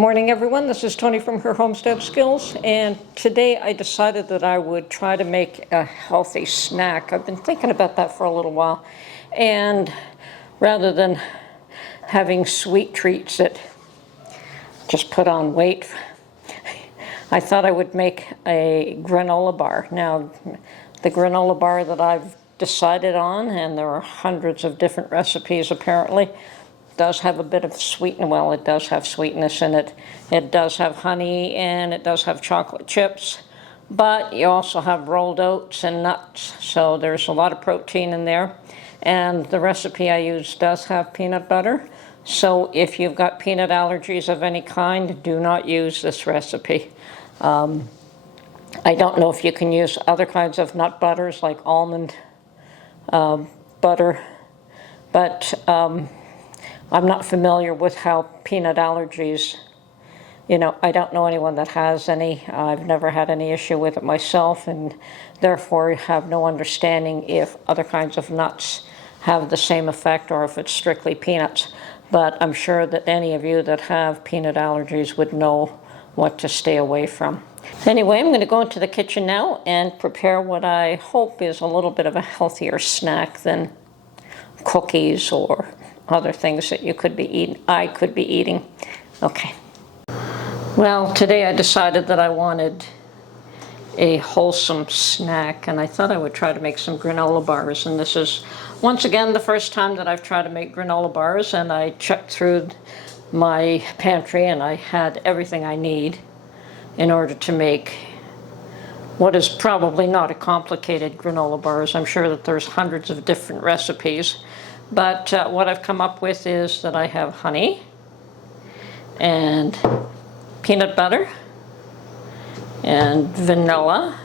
morning, everyone. This is Tony from Her Homestead Skills, and today I decided that I would try to make a healthy snack. I've been thinking about that for a little while, and rather than having sweet treats that just put on weight, I thought I would make a granola bar. Now, the granola bar that I've decided on, and there are hundreds of different recipes apparently, does have a bit of well, it does have sweetness in it. It does have honey and it does have chocolate chips, but you also have rolled oats and nuts, so there's a lot of protein in there. And the recipe I use does have peanut butter, so if you've got peanut allergies of any kind, do not use this recipe. I don't know if you can use other kinds of nut butters like almond butter, but I'm not familiar with how peanut allergies, I don't know anyone that has any. I've never had any issue with it myself, and therefore have no understanding if other kinds of nuts have the same effect or if it's strictly peanuts. But I'm sure that any of you that have peanut allergies would know what to stay away from. Anyway, I'm going to go into the kitchen now and prepare what I hope is a little bit of a healthier snack than cookies or other things that you could be eating, I could be eating. Okay. Well, today I decided that I wanted a wholesome snack, and I thought I would try to make some granola bars. And this is, once again, the first time that I've tried to make granola bars, and I checked through my pantry and I had everything I need in order to make what is probably not a complicated granola bars. I'm sure that there's hundreds of different recipes. But what I've come up with is that I have honey and peanut butter and vanilla,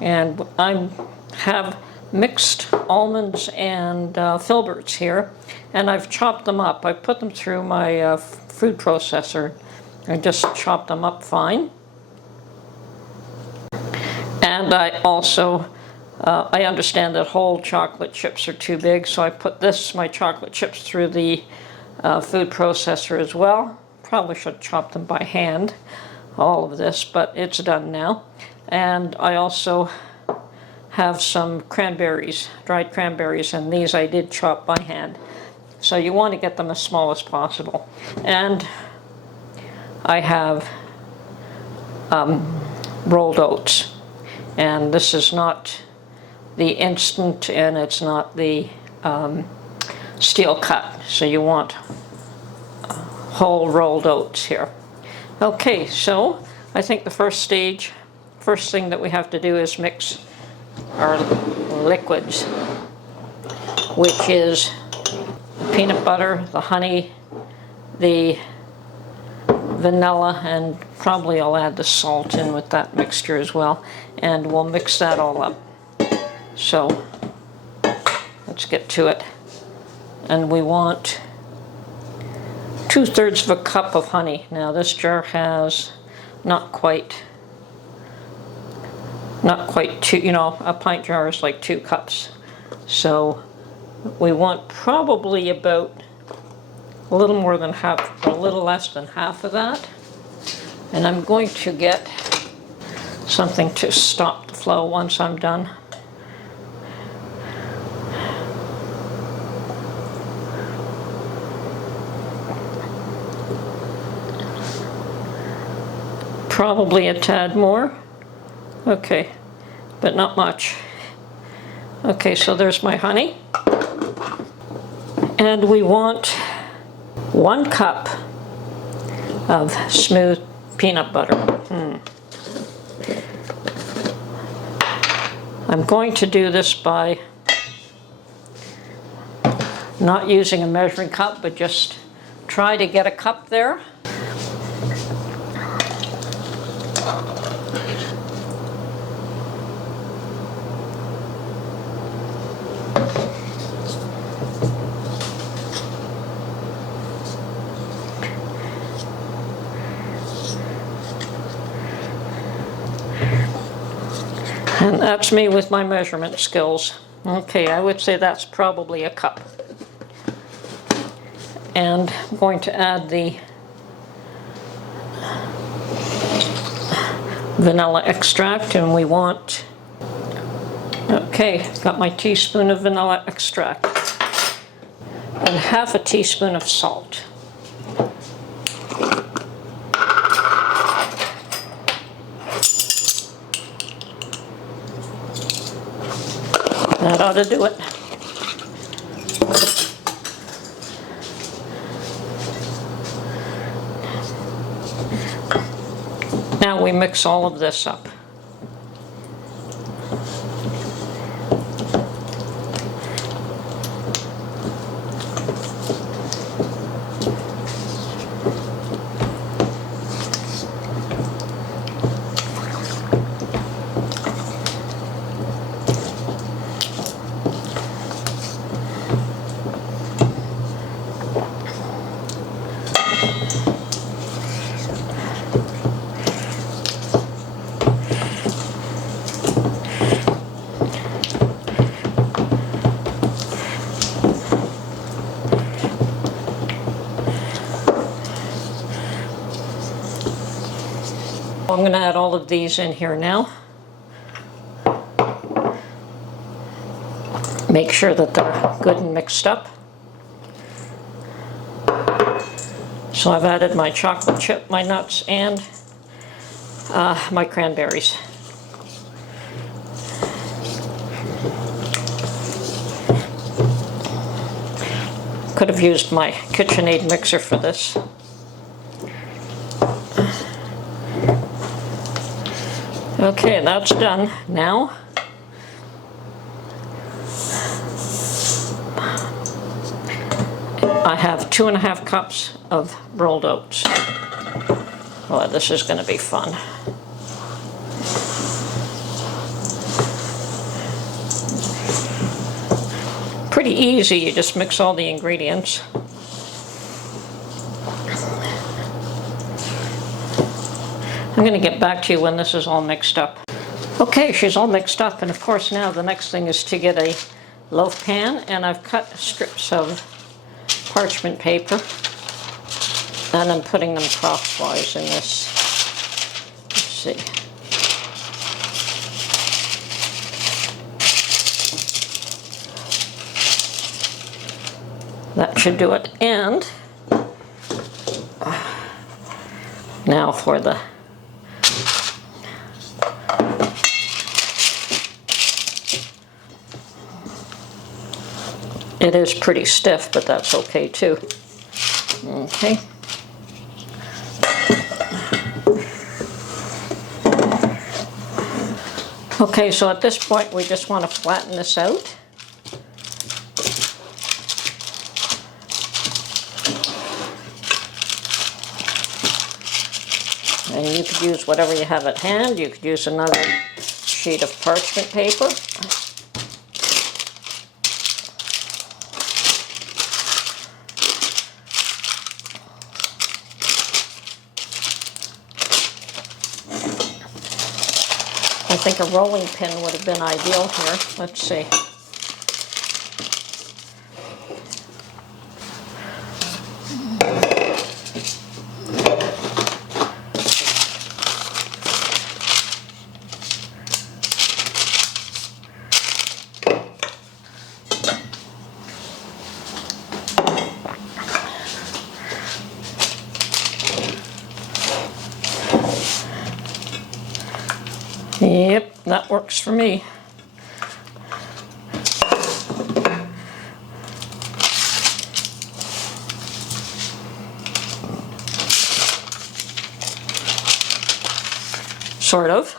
and I have mixed almonds and filberts here, and I've chopped them up. I put them through my food processor and just chopped them up fine. And I also I understand that whole chocolate chips are too big, so I put my chocolate chips through the food processor as well. Probably should chop them by hand, all of this, but it's done now. And I also have some cranberries, dried cranberries, and these I did chop by hand. So you want to get them as small as possible. And I have rolled oats, and this is not the instant, and it's not the steel cut, so you want whole rolled oats here. Okay, so I think the first thing that we have to do is mix our liquids, which is peanut butter, the honey, the vanilla, and probably I'll add the salt in with that mixture as well, and we'll mix that all up. So let's get to it. And we want 2/3 of a cup of honey. Now this jar has not quite two, a pint jar is like 2 cups. So we want probably about a little more than half, or a little less than half of that. And I'm going to get something to stop the flow once I'm done. Probably a tad more. Okay, but not much. Okay, so there's my honey. And we want 1 cup of smooth peanut butter. I'm going to do this by not using a measuring cup, but just try to get a cup there. And that's me with my measurement skills. Okay, I would say that's probably a cup. And I'm going to add the vanilla extract, and we want, okay, got my teaspoon of vanilla extract and half a teaspoon of salt. That ought to do it. Now we mix all of this up. I'm going to add all of these in here now. Make sure that they're good and mixed up. So I've added my chocolate chip, my nuts, and my cranberries. Could have used my KitchenAid mixer for this. Okay, that's done. Now, I have 2½ cups of rolled oats. Oh, this is going to be fun. Pretty easy, you just mix all the ingredients. I'm going to get back to you when this is all mixed up. Okay, she's all mixed up, and of course now the next thing is to get a loaf pan, and I've cut strips of parchment paper, and I'm putting them crosswise in this. Let's see. That should do it, and now for the it is pretty stiff, but that's okay too. Okay. Okay, so at this point we just want to flatten this out. And you could use whatever you have at hand. You could use another sheet of parchment paper. I think a rolling pin would have been ideal here. Let's see. Yep, that works for me. Sort of.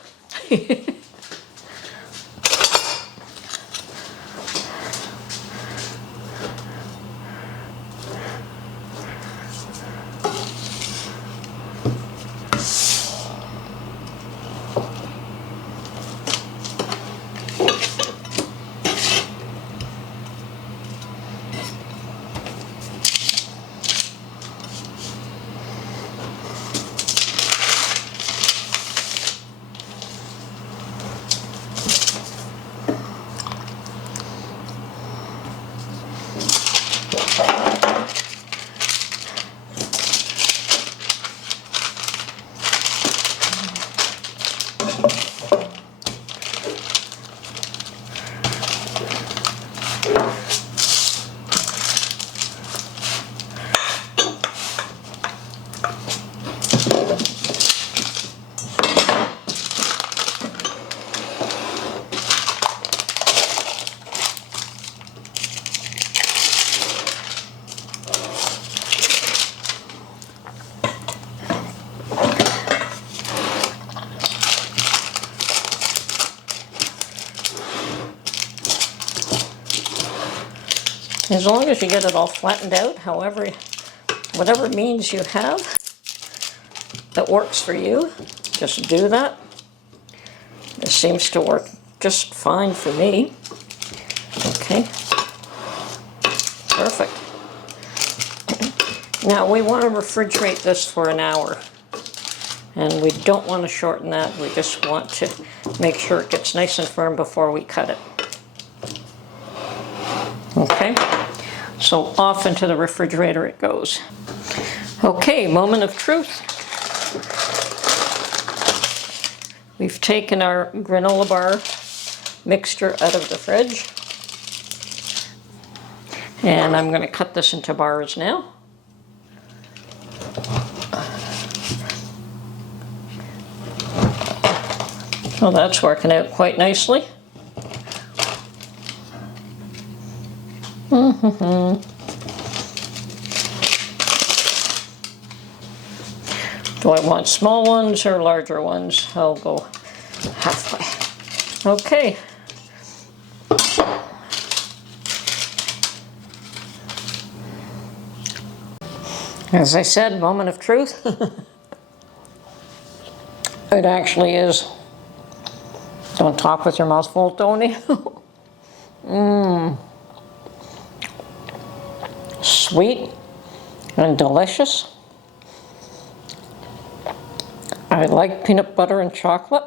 As long as you get it all flattened out, whatever means you have that works for you, just do that. This seems to work just fine for me. Okay, perfect. Now we want to refrigerate this for an hour. And we don't want to shorten that. We just want to make sure it gets nice and firm before we cut it. Okay, so off into the refrigerator it goes. Okay, moment of truth. We've taken our granola bar mixture out of the fridge. And I'm going to cut this into bars now. Well, that's working out quite nicely. Do I want small ones or larger ones? I'll go halfway. Okay. As I said, moment of truth. It actually is. Don't talk with your mouth full, Tony. Sweet and delicious. I like peanut butter and chocolate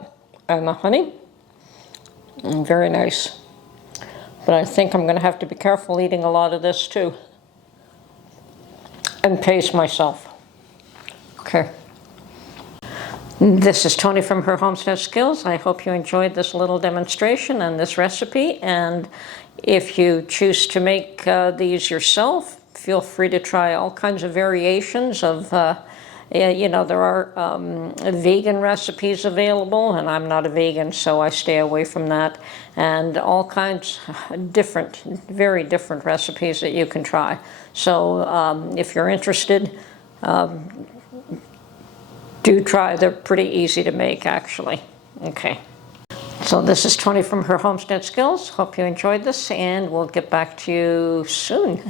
and the honey. Very nice. But I think I'm going to have to be careful eating a lot of this too. And pace myself. Okay. This is Tony from Her Homestead Skills. I hope you enjoyed this little demonstration and this recipe. And if you choose to make these yourself, feel free to try all kinds of variations of, you know, there are vegan recipes available, and I'm not a vegan, so I stay away from that. And all kinds different, very different recipes that you can try. So if you're interested, do try. They're pretty easy to make, actually. Okay. So this is Tony from Her Homestead Skills. Hope you enjoyed this, and we'll get back to you soon.